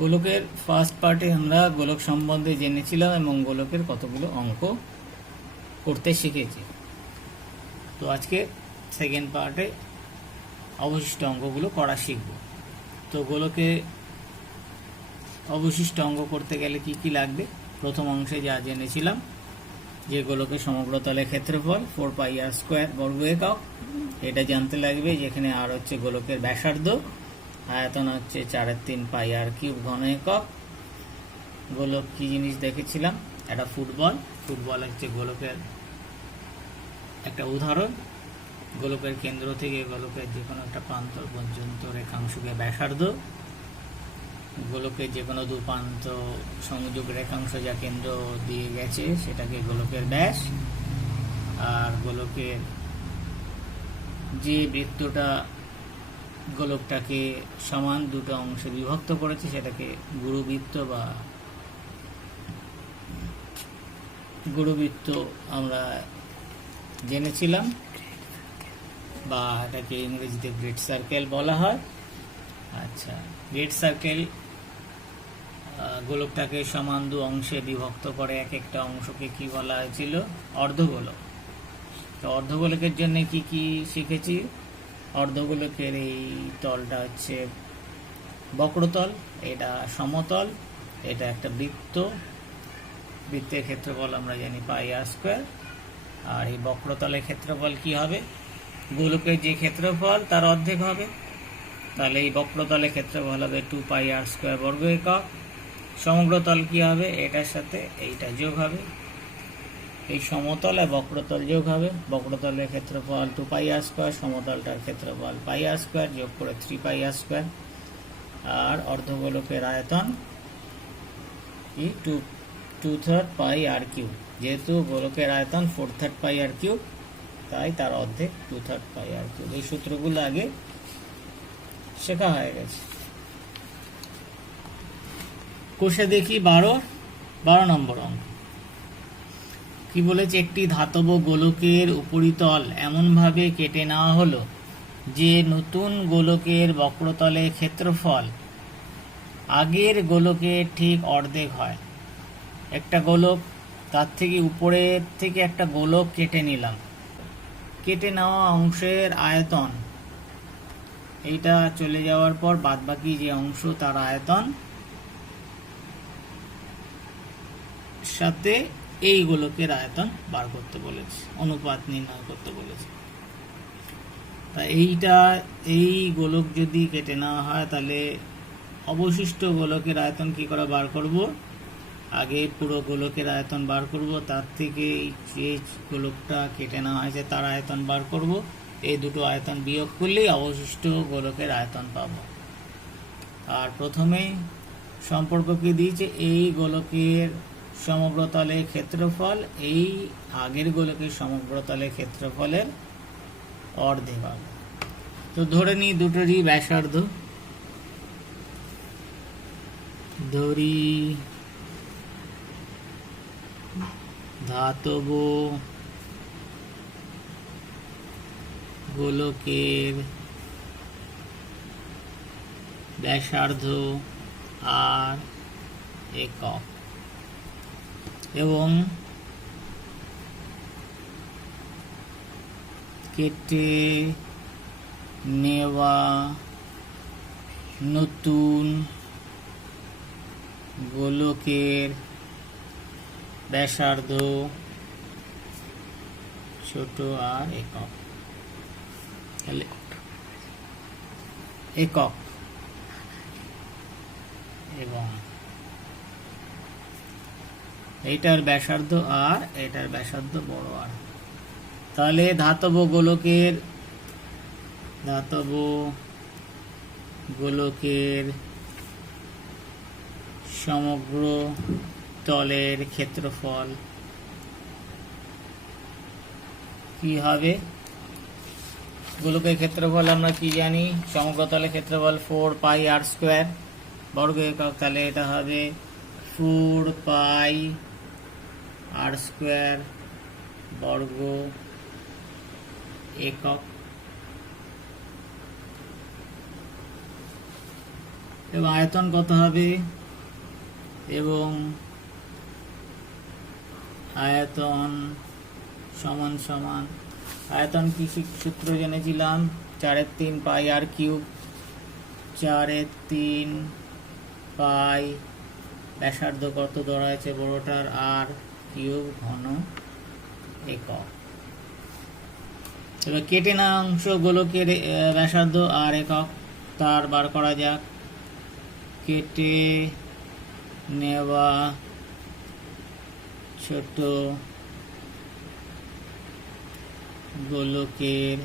গোলকের ফার্স্ট পার্টে আমরা গোলক সম্বন্ধে জেনেছিলাম এবং গোলকের কতগুলো অঙ্ক করতে শিখেছি। তো আজকে সেকেন্ড পার্টে অবশিষ্ট অঙ্কগুলো করা শিখব। তো গোলকে অবশিষ্ট অঙ্ক করতে গেলে কি কি লাগবে? প্রথম অংশে যা জেনেছিলাম যে গোলকের সমগ্রতলের ক্ষেত্রফল 4πr² বর্গ একক, এটা জানতে লাগবে। যেখানে আর হচ্ছে গোলকের ব্যাসার্ধ, আয়তন হচ্ছে 4/3πr³ ঘন একক। গোলক কি জিনিস দেখেছিলাম? একটা ফুটবল হচ্ছে গোলকের একটা উদাহরণ। গোলকের কেন্দ্র থেকে গোলকের যে কোনো একটা প্রান্ত পর্যন্ত রেখাংশকে ব্যাসার্ধ, গোলকের যে কোনো দুপ্রান্ত সংযোগ রেখাংশ যা কেন্দ্র দিয়ে গেছে সেটাকে গোলকের ব্যাস, আর গোলকের যে বৃত্তটা গোলকটাকে সমান দুটো অংশে বিভক্ত করেছে সেটাকে গুরুবৃত্ত বা গুরুবৃত্ত আমরা জেনেছিলাম, বা এটাকে ইংরেজিতে গ্রেট সার্কেল বলা হয়। আচ্ছা, গ্রেট সার্কেল গোলকটাকে সমান দু অংশে বিভক্ত করে এক একটা অংশকে কি বলা হয়েছিল? অর্ধগোলক। তো অর্ধগোলকের জন্য কি কি শিখেছি? অর্ধগোলকের এই তলটা হচ্ছে বক্রতল, এটা সমতল, এটা একটা বৃত্ত, বৃত্তের ক্ষেত্রফল আমরা জানি πr²। আর এই বক্রতলের ক্ষেত্রফল কি হবে? গোলকের যে ক্ষেত্রফল তার অর্ধেক হবে, তাহলে এই বক্রতলের ক্ষেত্রফল হবে 2πr² বর্গ একক। সমগ্রতল কি হবে? এটার সাথে এইটা যোগ হবে, এই সমতল আর বক্রতল যোগ হবে। বক্রতলের ক্ষেত্রফল 2πr², সমতলটার ক্ষেত্রফল πr², যোগ করে 3πr²। আর অর্ধগোলকের আয়তন 2/3 πr³। যেহেতু গোলকের আয়তন 4/3 πr³ তাই তার অর্ধেক 2/3 πr³। এই সূত্রগুলো আগে শেখা হয়ে গেছে। কোষে দেখি 12 নম্বর অঙ্ক কি বলেছে? একটি ধাতব গোলকের উপরিতল এমনভাবে কেটে নেওয়া হলো যে নতুন গোলকের বক্রতলের ক্ষেত্রফল আগের গোলকের ঠিক অর্ধেক হয়। একটা গোলক, তার থেকে উপরের থেকে একটা গোলক কেটে নিলাম, কেটে নেওয়া অংশের আয়তন এইটা চলে যাওয়ার পর বাদবাকি যে অংশ তার আয়তন সাথে এই গোলকের আয়তন বার করতে বলেছে, অনুপাত নির্ণয় করতে বলেছে। তা এই গোলক যদি কেটে নেওয়া হয় তাহলে অবশিষ্ট গোলকের আয়তন কি করে বার করব? আগে পুরো গোলকের আয়তন বার করব, তার থেকে যে গোলকটা কেটে নেওয়া হয়েছে তার আয়তন বার করব। এই দুটো আয়তন বিয়োগ করলেই অবশিষ্ট গোলকের আয়তন পাব। আর প্রথমে সম্পর্ক কি দিয়েছে? এই গোলকের সমগ্রতলের ক্ষেত্রফল এই আগের গোলকের সমগ্রতলের ক্ষেত্রফলের অর্ধেক হবে। তো ধরে নিই দুটোরই ব্যাসার্ধ, ধরি ধাতব গোলকের ব্যাসার্ধ আর একক, এবং কেটে নেওয়া নতুন গোলকের ব্যাসার্ধ ছোট আর একক, একক এবং এইটার ব্যাসার্ধ আর এটার ব্যাসার্ধ বড় আর। তাহলে ধাতব গোলকের সমগ্র তলের ক্ষেত্রফল কি হবে? গোলকের ক্ষেত্রফল আমরা কি জানি? সমগ্র তলের ক্ষেত্রফল 4πr² বর্গ একক, তাহলে এটা হবে 4πr² বর্গ একক। এবং আয়তন কত হবে, এবং আয়তন সমান সমান আয়তন কি সূত্র জেনেছিলাম, 4/3 পাই আর কিউব, 4/3 পাই ব্যাসার্ধ কত ধরা আছে বড়টার, আর কিউব ঘন একক। এবার কেটে নেওয়া অংশ গোলকের ব্যাসার্ধ আর একক তার বার করা যাক। কেটে নেওয়া ছোট গোলকের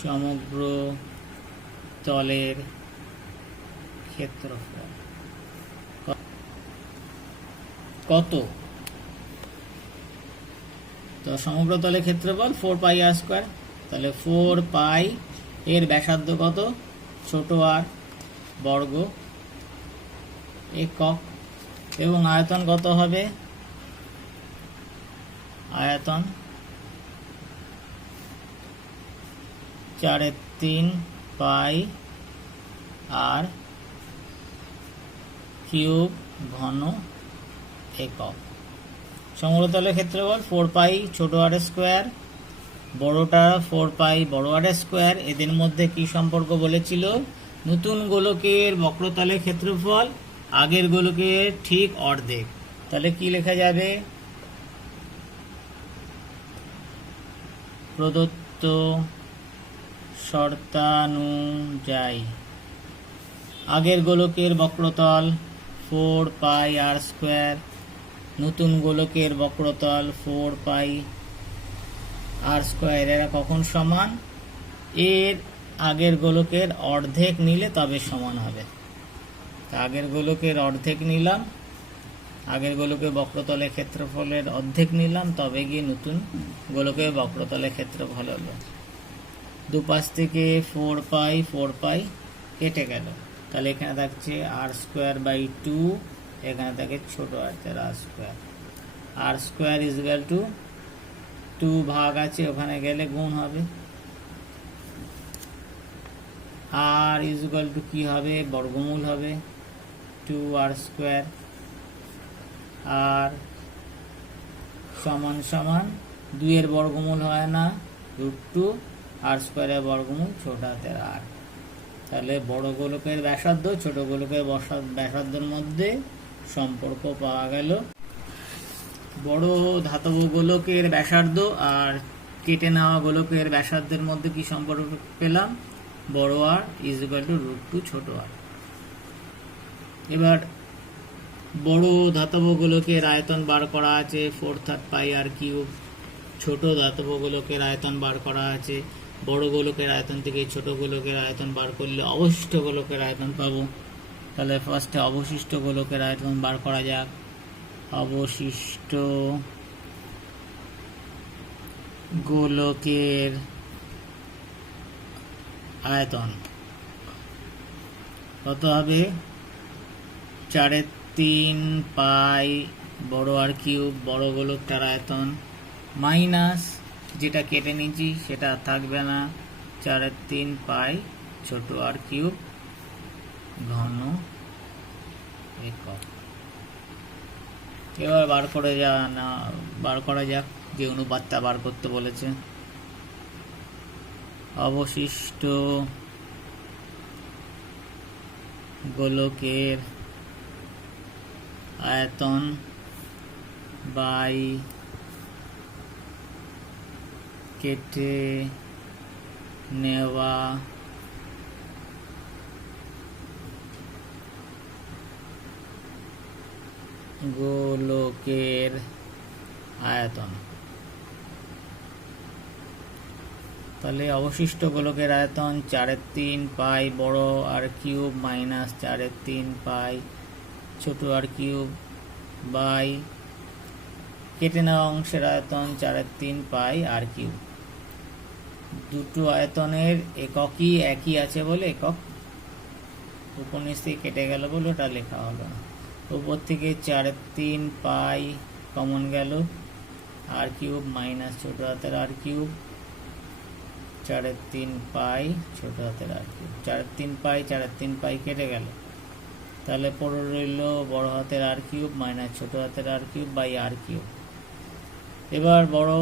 সমগ্র তলের ক্ষেত্রফল কত? তো সমগ্র তলের ক্ষেত্রফল 4 পাই আর স্কোয়ার, তাহলে 4 পাই এর ব্যাসার্ধ কত, ছোট আর বর্গ একক, এবং আয়তন কত হবে, আয়তন 4/3 পাই আর কিউব ঘন একক। সমগ্রতলের ক্ষেত্রফল 4 পাই ছোট আর স্কোয়ার, বড়টা 4 পাই বড় আর স্কোয়ার। এদের মধ্যে কি সম্পর্ক বলেছিল, নতুন গোলকের বক্রতলের ক্ষেত্রফল আগের গোলকের ঠিক অর্ধেক। তাহলে কি লেখা যাবে, প্রদত্ত শর্তানুযায়ী আগের গোলকের বক্রতল 4 পাই আর স্কোয়ার, নতুন গোলকের বক্রতল 4 পাই আর স্কোয়ার, এরা কখন সমান, এর আগের গোলকের অর্ধেক নিলে তবে সমান হবে। আগের গোলকের অর্ধেক নিলাম, আগের গোলকের বক্রতলের ক্ষেত্রফলের অর্ধেক নিলাম, তবে গিয়ে নতুন গোলকের বক্রতলের ক্ষেত্রফল হলো। দুপাশ থেকে 4 পাই কেটে গেল, তাহলে এখানে থাকছে আর স্কোয়ার বাই 2, এখানে থাকে ছোট হাতের r square. R square is equal to 2 ভাগ আছে, ওখানে গেলে গুণ হবে, আর ইজ ইকুয়াল টু কি হবে, বর্গমূল হবে 2 আর স্কোয়ার, আর সমান সমান 2 এর বর্গমূল হয় না √2, আর স্কোয়ারের বর্গমূল ছোট হাতের আর। তাহলে বড় গোলকের ব্যাসার্ধ ছোট গোলকের ব্যাসার্ধের মধ্যে সম্পর্ক পাওয়া গেল। বড় ধাতব গোলকের ব্যাসার্ধ আর কেটে নেওয়া গোলকের ব্যাসার্ধের মধ্যে কি সম্পর্ক পেলাম, বড় আর ইজ ইকুয়াল টু √2 ছোট আর। এবার বড় ধাতব গোলকের আয়তন বার করা আছে 4/3 পাই আর কিউব, ছোট ধাতব গোলকের আয়তন বার করা আছে। বড় গোলকের আয়তন থেকে ছোট গোলকের আয়তন বার করলে অবশিষ্ট গোলকের আয়তন পাবো। তাহলে ফার্স্টে অবশিষ্ট গোলকের আয়তন বার করা যাক। অবশিষ্ট গোলকের আয়তন কত হবে, 4/3 পাই বড় আর কিউব, বড় গোলকটার আয়তন, মাইনাস যেটা কেটে নিয়েছি সেটা থাকবে না, 4/3 পাই ছোট আর কিউব ঘন একক। এবার বার করা যাক যে অনুপাতটা বার করতে বলেছে। অবশিষ্ট গোলকের আয়তন বাই কেটে নেওয়া গোলকের আয়তন। তাহলে অবশিষ্ট গোলকের আয়তন 4/3 পাই বড় আর কিউব মাইনাস 4/3 পাই ছোট আর কিউব বাই কেটে নেওয়া অংশের আয়তন 4/3 পাই আর কিউব। দুটো আয়তনের এককই একই আছে বলে একক উপনিষ থেকে কেটে গেল বলে ওটা লেখা হলো না। উপর থেকে 4/3 পাই কমন গেল, আর কিউব মাইনাস ছোট হাতের আর কিউব, 4/3 পাই ছোট হাতের আর কিউব, 4/3 পাই 4/3 পাই কেটে গেল, তাহলে পড়ে রইল বড় হাতের আর কিউব মাইনাস ছোট হাতের আর কিউব বাই আর কিউব। এবার বড়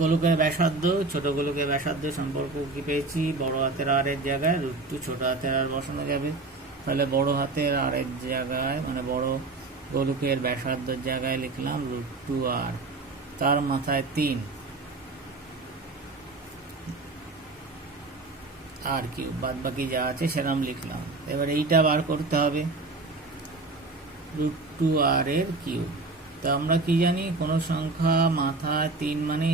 গোলকের ব্যাসার্ধ ছোট গোলকের ব্যাসার্ধ সম্পর্ক কি পেয়েছি, বড় হাতের আর এর জায়গায় √2 ছোট হাতের আর বসানো যাবে, তাহলে বড় হাতের আর এর জায়গায় মানে বড় গোলকের ব্যাসার্ধের জায়গায় লিখলাম √2r, তার মাথায় 3 আর কিউব, বাদ বাকি যা আছে সেরকম লিখলাম। এবার এইটা বার করতে হবে √2r এর কিউব। তো আমরা কি জানি, কোন সংখ্যা মাথায় 3 মানে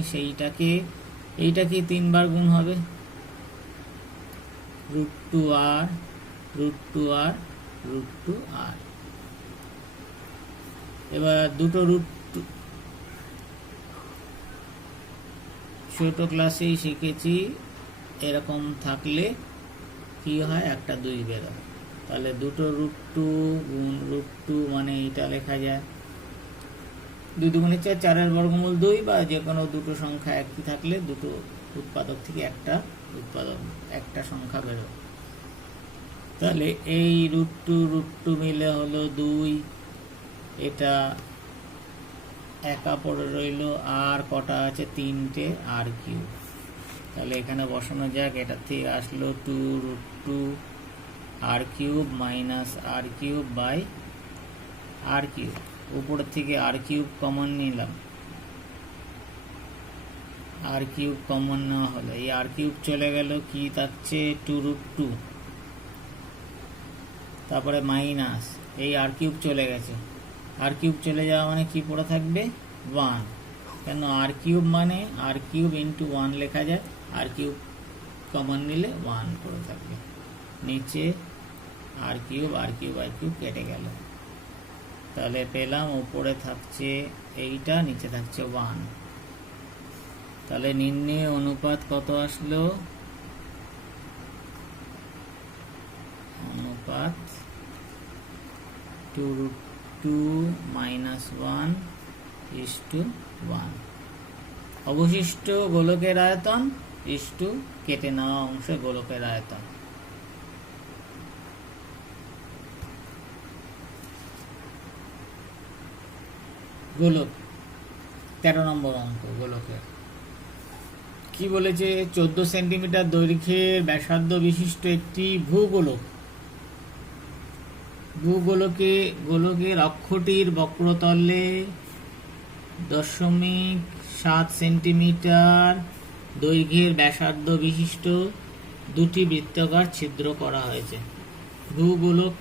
এইটাকে 3 বার গুণ হবে, √2r √2r √2r। এবার দুটো √2 ছোট ক্লাসেই শিখেছি এরকম থাকলে কি হয়, একটা 2 বেরোয়, তাহলে দুটো √2 গুণ √2 মানে এটা লেখা যায় 2 × 4 4 বর্গমূল 2, বা যে কোনো দুটো সংখ্যা একই থাকলে দুটো উৎপাদক থেকে একটা সংখ্যা বেরোয়। তাহলে এই √2 মিলে হলো 2, এটা একা পড়ে রইল, আর কটা আছে 3টে আর কিউব, তাহলে এখানে বসানো যাক। এটা থেকে আসলো 2√2 r cube minus r cube by r cube, উপরের থেকে আর কিউব কমন নিলাম, আর কিউব কমন নেওয়া হলো, এই আর কিউব চলে গেল, কি থাকছে 2√2, তারপরে মাইনাস এই আর কিউব চলে গেছে, আর কিউব চলে যাওয়া মানে কি পড়ে থাকবে 1, কেন আর কিউব মানে আর কিউব ইন্টু 1 লেখা যায়, আর কিউব কমন নিলে 1 পড়ে থাকবে, নিচে আর কিউব আর কিউব আর কিউব কেটে গেল, তাহলে পেলাম উপরে থাকছে এইটা, নিচে থাকছে 1। তাহলে নির্ণয় অনুপাত কত আসলো, অনুপাত 2√2 মাইনাস 1:1। অবশিষ্ট গোলকের আয়তন ইস্টু কেটে নেওয়া অংশে গোলকের আয়তন। গোলক 13 নম্বর অঙ্ক গোলকের কি বলেছে, 14 সেন্টিমিটার দৈর্ঘ্যের ব্যাসার্ধ বিশিষ্ট একটি গোলকের অক্ষটির বক্রতলে 0.7 সেন্টিমিটার দৈর্ঘ্যের ব্যাসার্ধ বিশিষ্ট দুটি বৃত্তাকার ছিদ্র করা হয়েছে। ভূগোলক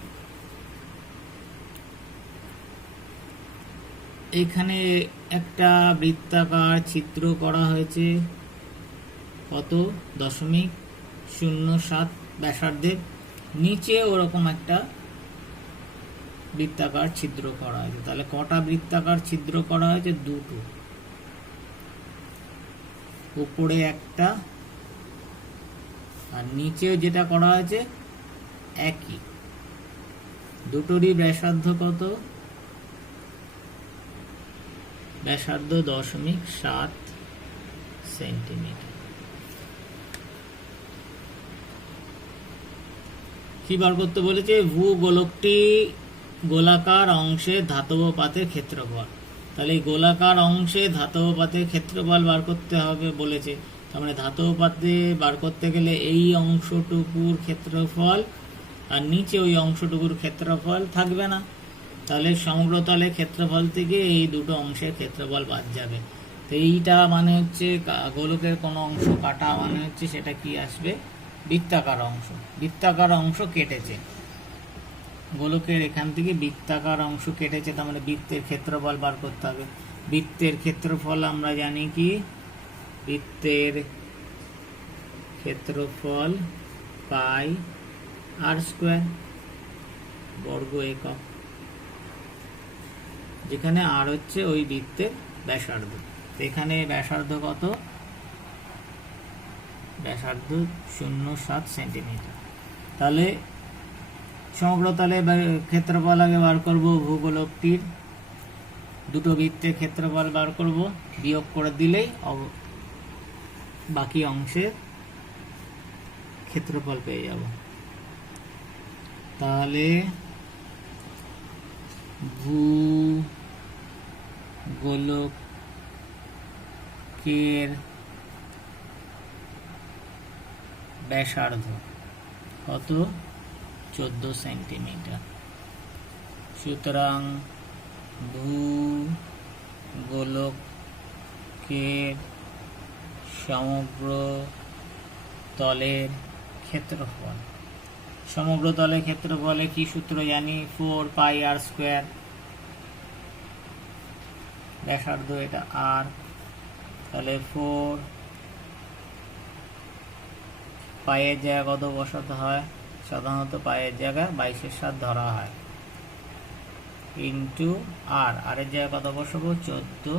এখানে একটা বৃত্তাকার ছিদ্র করা হয়েছে কত 0.07 ব্যাসার্ধের, নিচে ওরকম একটা বৃত্তাকার ছিদ্র করা হয়েছে। তাহলে কটা বৃত্তাকার ছিদ্র করা হয়েছে, দুটো, উপরে একটা আর নিচেও যেটা করা হয়েছে একই। দুটোরই ব্যাসার্ধ কত, ব্যাসার্ধ 0.7 সেন্টিমিটার। কি বার করতে বলেছে, ভূগোলকটি গোলাকার অংশে ধাতব পাতের ক্ষেত্রফল। তাহলে এই গোলাকার অংশে ধাতব পাতের ক্ষেত্রফল বার করতে হবে বলেছে, তার মানে ধাতব পাতে বার করতে গেলে এই অংশটুকুর ক্ষেত্রফল আর নিচে ওই অংশটুকুর ক্ষেত্রফল থাকবে না, তাহলে সমগ্রতলের ক্ষেত্রফল থেকে এই দুটো অংশের ক্ষেত্রফল বাদ যাবে। তো এইটা মানে হচ্ছে গোলকের কোনো অংশ কাটা মানে হচ্ছে সেটা কি আসবে, বৃত্তাকার অংশ। বৃত্তাকার অংশ কেটেছে, গোলকের এখান থেকে বৃত্তাকার অংশ কেটেছে, তার মানে বৃত্তের ক্ষেত্রফল বার করতে হবে। বৃত্তের ক্ষেত্রফল আমরা জানি কি, বৃত্তের ক্ষেত্রফল পাই আর স্কোয়ার বর্গ একক, যেখানে আর হচ্ছে ওই বৃত্তের ব্যাসার্ধ। এখানে ব্যাসার্ধ কত, ব্যাসার্ধ 0.7 সেন্টিমিটার। তাহলে সমগ্রতলে ক্ষেত্রফল আগে বার করব, ভূগোলকটির দুটো বৃত্তের ক্ষেত্রফল বার করব, বিয়োগ করে দিলেই বাকি অংশের ক্ষেত্রফল পেয়ে যাব। তাহলে ভূগোলকের ব্যাসার্ধ কত? 14 সেন্টিমিটার। সুতরাং ভূগোলকের সমগ্র তলের ক্ষেত্রফল, সমগ্র তলের ক্ষেত্রফলে কি সূত্র জানি? 4 পাই আর স্কোয়ার। ব্যাসার্ধ এটা আর, তাহলে 4 পায়ের জায়গা কত বসাতে হয়? সাধারণত পায়ের জায়গা 22/7 ধরা হয়, ইন্টু আর, আরের জায়গা কত বসাবো? 14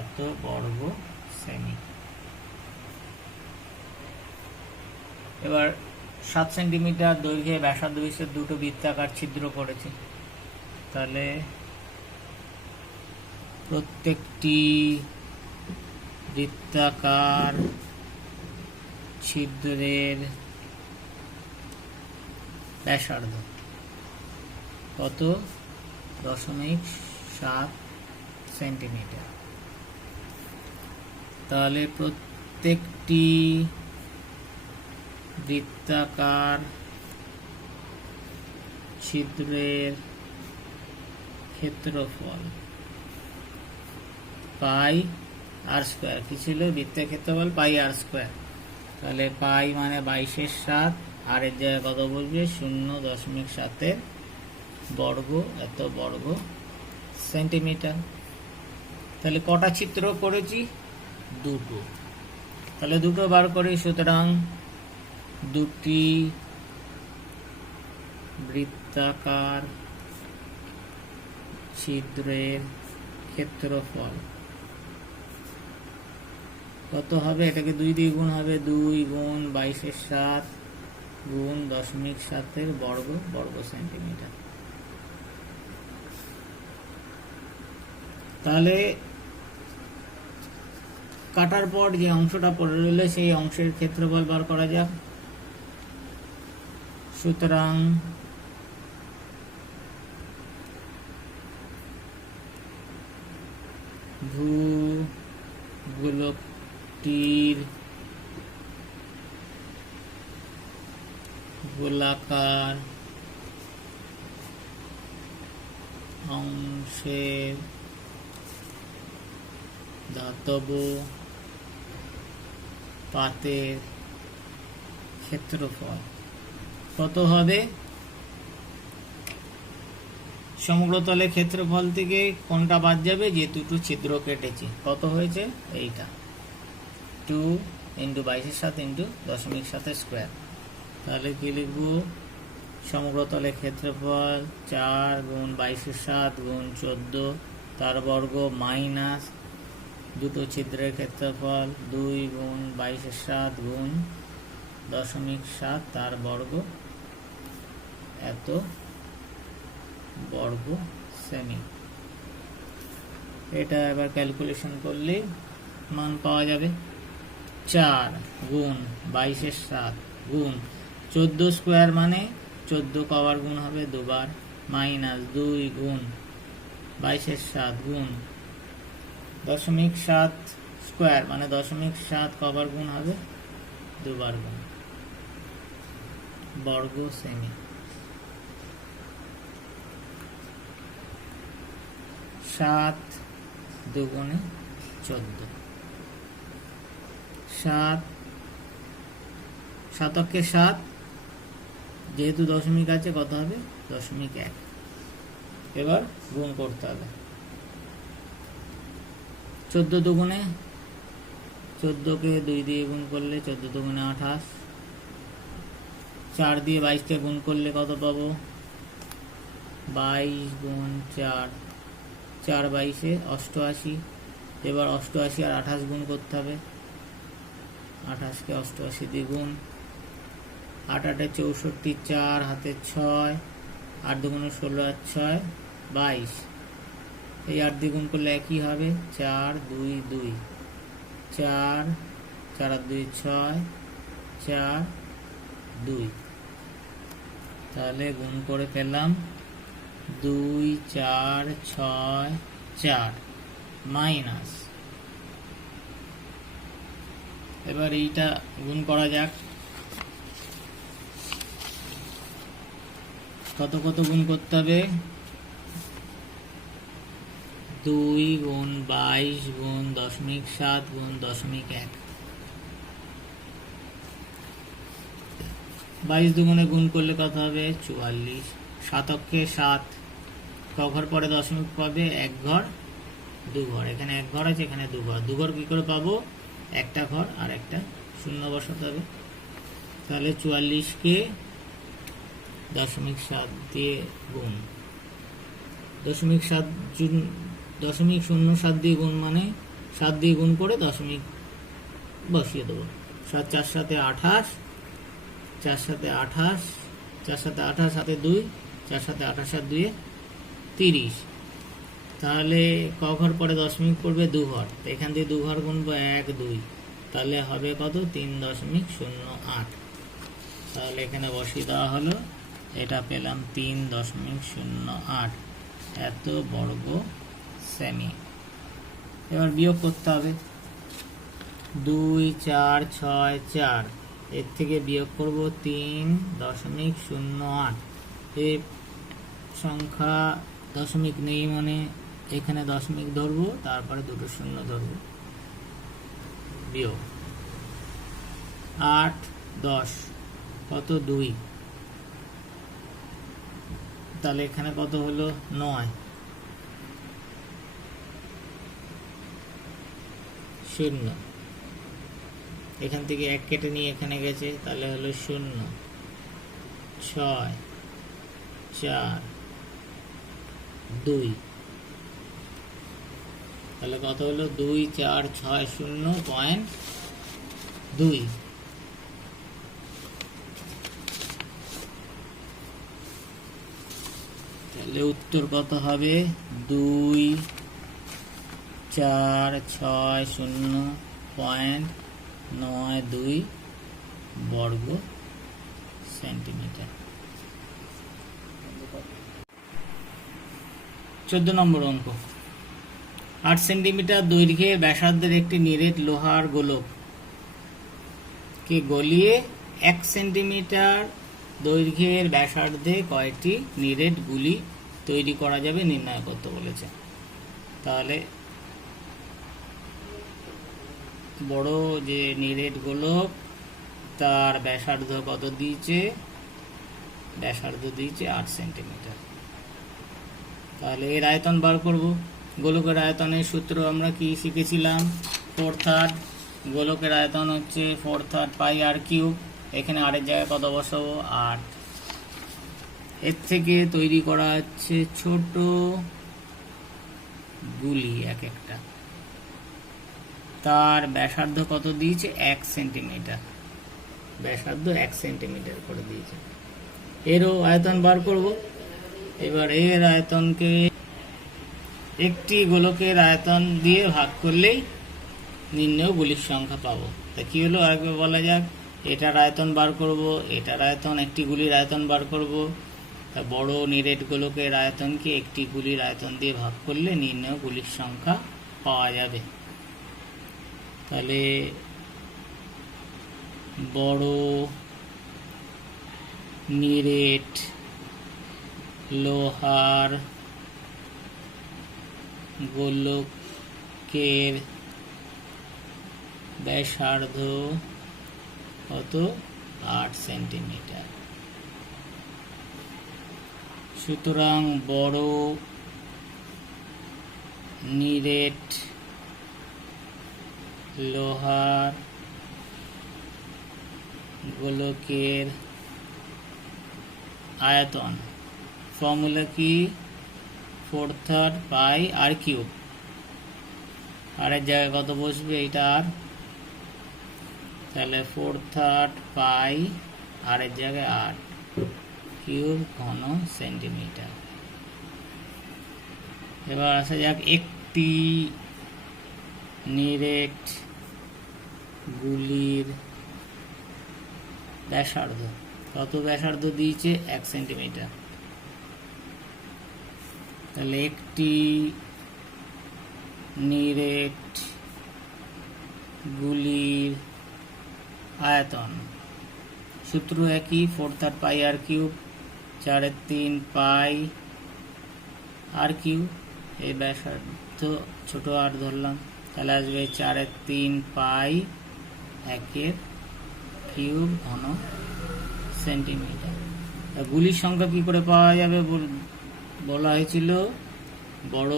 এত বর্গ সেমি। এবার 7 সেন্টিমিটার দৈর্ঘ্যে ব্যাসার্ধ বিশিষ্ট দুটো বৃত্তাকার ছিদ্র করেছি। তাহলে প্রত্যেকটি বৃত্তাকার ছিদ্রের ব্যাসার্ধ কত? 0.7 সেন্টিমিটার। তাহলে প্রত্যেকটি বৃত্তাকার ছিদ্রের ক্ষেত্রফল পাই আর স্কোয়ার। কি ছিল? বৃত্তের ক্ষেত্রফল পাই আর স্কোয়ার। তাহলে পাই মানে 22/7, আর এর জায়গায় কত বলবে? 0.7 বর্গ এত বর্গ সেন্টিমিটার। তাহলে কটা ছিদ্র করেছি? দুটো। তাহলে দুটো বার করি। সুতরাং দুটি বৃত্তাকার ছিদ্রের ক্ষেত্রফল কত হবে? এটাকে 2 দিয়ে গুণ হবে, 2 গুণ 22/7 গুণ 0.7 বর্গ সেন্টিমিটার। তাহলে কাটার পর যে অংশটা পড়ে রইল সেই অংশের ক্ষেত্রফল বার করা যাক। সুতরাং ভূগোলকটির গোলাকার অংশের ধাতব পাতের ক্ষেত্রফল কত হবে? সমগ্র তলের ক্ষেত্রফল থেকে কোনটা বাদ যাবে? যে দুটো ছিদ্র কেটেছি। কত হয়েছে? এইটা 2 × 22/7 × 0.7 স্কোয়ার। তাহলে কি লিখব? সমগ্র তলের ক্ষেত্রফল 4 গুণ 22/7 গুণ 14 তার বর্গ মাইনাস দুটো ছিদ্রের ক্ষেত্রফল 2 গুণ 22/7 গুণ 0.7 তার বর্গ এত বর্গ সেমি। এটা এবার ক্যালকুলেশন করলে মান পাওয়া যাবে। 4 গুণ 22/7 গুণ 14 স্কোয়ার মানে 14 কবার গুণ হবে দুবার, মাইনাস 2 গুণ 22/7 গুণ 0.7 স্কোয়ার মানে 0.7 কবার গুণ হবে দুবার গুণ, বর্গ সেমি। 7 দুগুণে 14, 7 শতকে 7, যেহেতু দশমিক আছে কত হবে? 0.1। এবার গুণ করতে হবে। 14 দুগুণে, 14কে 2 দিয়ে গুণ করলে 14 দুগুণে 28, 4 দিয়ে 22কে গুণ করলে কত পাবো? 22 গুণ 4, 4 22 88। এবার 88 আর 28 গুণ করতে হবে। 28কে 88 দিয়ে গুণ, 8 8 64, 4 হাতে 6, 8 দুগুণে 16 আর 6 22। এই 8 দিয়ে গুণ করলে একই হবে, 4 2 2, 4, 4 আর 2 6, 4 2। তাহলে গুণ করে পেলাম 2 4 6 4 মাইনাস, এবার এইটা গুণ করা যাক। কত কত গুণ করতে হবে? 2 গুণ 22 গুণ 0.7 গুণ 0.1। 22 দুগুণে গুণ করলে কত হবে? 44। 7 অক্ষে 7, ক ঘর পরে দশমিক পাবে? 1 ঘর 2 ঘর, এখানে 1 ঘর আছে, এখানে 2 ঘর। 2 ঘর কি করে পাবো? একটা ঘর আর একটা শূন্য বসাতে হবে। তাহলে 44কে 0.7 দিয়ে গুণ, 0.07 দিয়ে গুণ মানে 7 দিয়ে গুণ করে দশমিক বসিয়ে দেবো। 7 4 7 28, 4 7 28, 4 7 28 সাথে 2, 4 7 28 আর 2 30। তাহলে ক ঘর পরে দশমিক পড়বে? 2 ঘর, এখান থেকে 2 ঘর গুনবো 1 2, তাহলে হবে কত? 3.08। তাহলে এখানে বসিয়ে দেওয়া হলো, এটা পেলাম 3.08 এত বর্গ সেমি। এবার বিয়োগ করতে হবে। 2 4 6 4, এর থেকে বিয়োগ করব 3.08। এই সংখ্যা দশমিক নেই মানে এখানে দশমিক ধরবো, তারপরে দুটো শূন্য ধরবো। বিয়োগ 8 10 কত? 2। তাহলে এখানে কত হলো? 9। 0, এখান থেকে 1 কেটে নিয়ে এখানে গেছে, তাহলে হলো 0 6 4 2। তাহলে কত হলো? 2 4 6 0.2। তাহলে উত্তর কত হবে? 2 4 6 0.92 বর্গ সেন্টিমিটার। 14 নম্বর অঙ্ক। 8 সেন্টিমিটার দৈর্ঘ্যে ব্যাসার্ধের একটি নিরেট লোহার গোলক কে গলিয়ে 1 সেন্টিমিটার দৈর্ঘ্যের ব্যাসার্ধে কয়টি নিরেট গুলি তৈরি করা যাবে নির্ণয় করতে বলেছে। তাহলে বড় যে নিরেট গোলক, তার ব্যাসার্ধ কত দিয়েছে? ব্যাসার্ধ দিয়েছে 8 সেন্টিমিটার। তাহলে এর আয়তন বার করব। গোলকের আয়তনের সূত্র আমরা কি শিখেছিলাম? 4/3। গোলকের আয়তন হচ্ছে 4/3 পাই আর কিউব। এখানে আর এর জায়গায় কত বসাবো? 8। এর থেকে তৈরি করা হচ্ছে ছোট গুলি এক একটা, তার ব্যাসার্ধ কত দিয়েছে? 1 সেন্টিমিটার। ব্যাসার্ধ 1 সেন্টিমিটার করে দিয়েছে। এরও আয়তন বার করব। এবার এর আয়তনকে একটি গোলকের আয়তন দিয়ে ভাগ করলেই নির্ণেয় গুলির সংখ্যা পাবো। তা কি হলো? আরেকবার বলা যাক। এটার আয়তন বার করব, এটার আয়তন, একটি গুলির আয়তন বার করব। তা বড় নিরেট গোলকের আয়তনকে একটি গুলির আয়তন দিয়ে ভাগ করলে নির্ণেয় গুলির সংখ্যা পাওয়া যাবে। তাহলে বড় নিরেট লোহার গোলকের ব্যাসার্ধ কত? 8 সেন্টিমিটার। সুতরাং বড় নিরেট লোহার গোলকের আয়তন, ফর্মুলা কি? 4/3 পাই আর কিউব। আর এর জায়গায় কত বসবে? এইটা আর, তাহলে 4/3 পাই আর এর জায়গায় 8 কিউব ঘন সেন্টিমিটার। এবার আসা যাক একটি নিরেট গুলির ব্যাসার্ধ, কত ব্যাসার্ধ দিয়েছে? 1 সেন্টিমিটার। তাহলে একটি নিরেট গুলির আয়তন, সূত্র একই, 4/3 পাই আর কিউব, 4/3 পাই আর কিউব। এই ব্যাসার্ধ ছোট আর ধরলাম, তাহলে আসবে 4/3 পাই 1 কিউব ঘন সেন্টিমিটার। গুলির সংখ্যা কি করে পাওয়া যাবে? বলা হয়েছিল বড়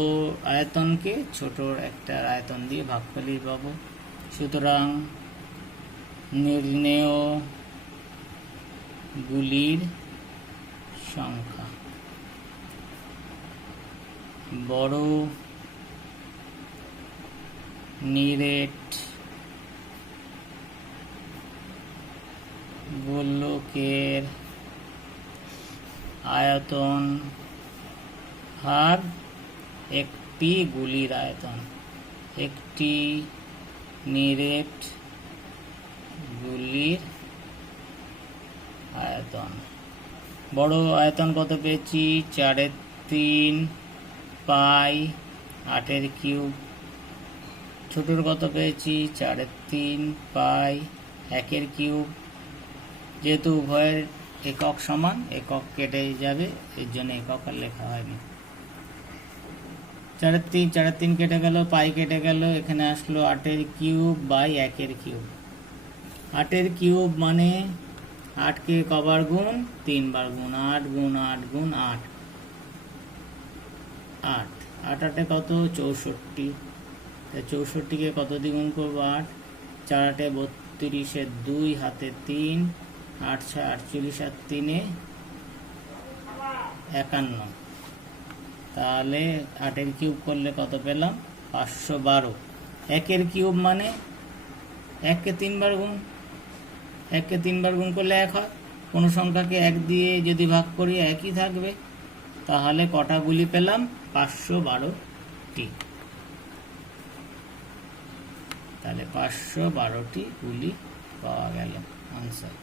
আয়তনকে ছোট একটা আয়তন দিয়ে ভাগ করলেই পাবো। সুতরাং নির্ণেয় গুলির সংখ্যা, বড় নিরেট গোলকের আয়তন আর একটি গুলির আয়তন, একটি নিরেট গুলির আয়তন। বড় আয়তন কত পেয়েছি? 4/3 পাই 8 কিউব। ছোটর কত পেয়েছি? 4/3 পাই 1 কিউব। যেহেতু উভয়ের একক সমান, একক কেটে যাবে, এর জন্য একক আর লেখা হয়নি। 4/3 কেটে গেল, পাই কেটে গেল, এখানে আসলো 8 কিউব বাই 1 কিউব। 8 কিউব মানে 8কে কবার গুণ? 3 বার গুণ, 8 গুণ 8 গুণ 8, 8 8 8 কত? 64। তাই 64কে কত দিয়ে গুণ করবো? 8, 4 8 32, 2 হাতে 3, 8 6 48 আর 3 51। তাহলে 8 কিউব করলে কত পেলাম? 512। 1 কিউব মানে 1কে 3 বার গুণ, 1কে 3 বার গুণ করলে 1 হয়। কোনো সংখ্যাকে 1 দিয়ে যদি ভাগ করি একই থাকবে। তাহলে কটা গুলি পেলাম? 512টি। তাহলে 512টি গুলি পাওয়া গেল আনসার।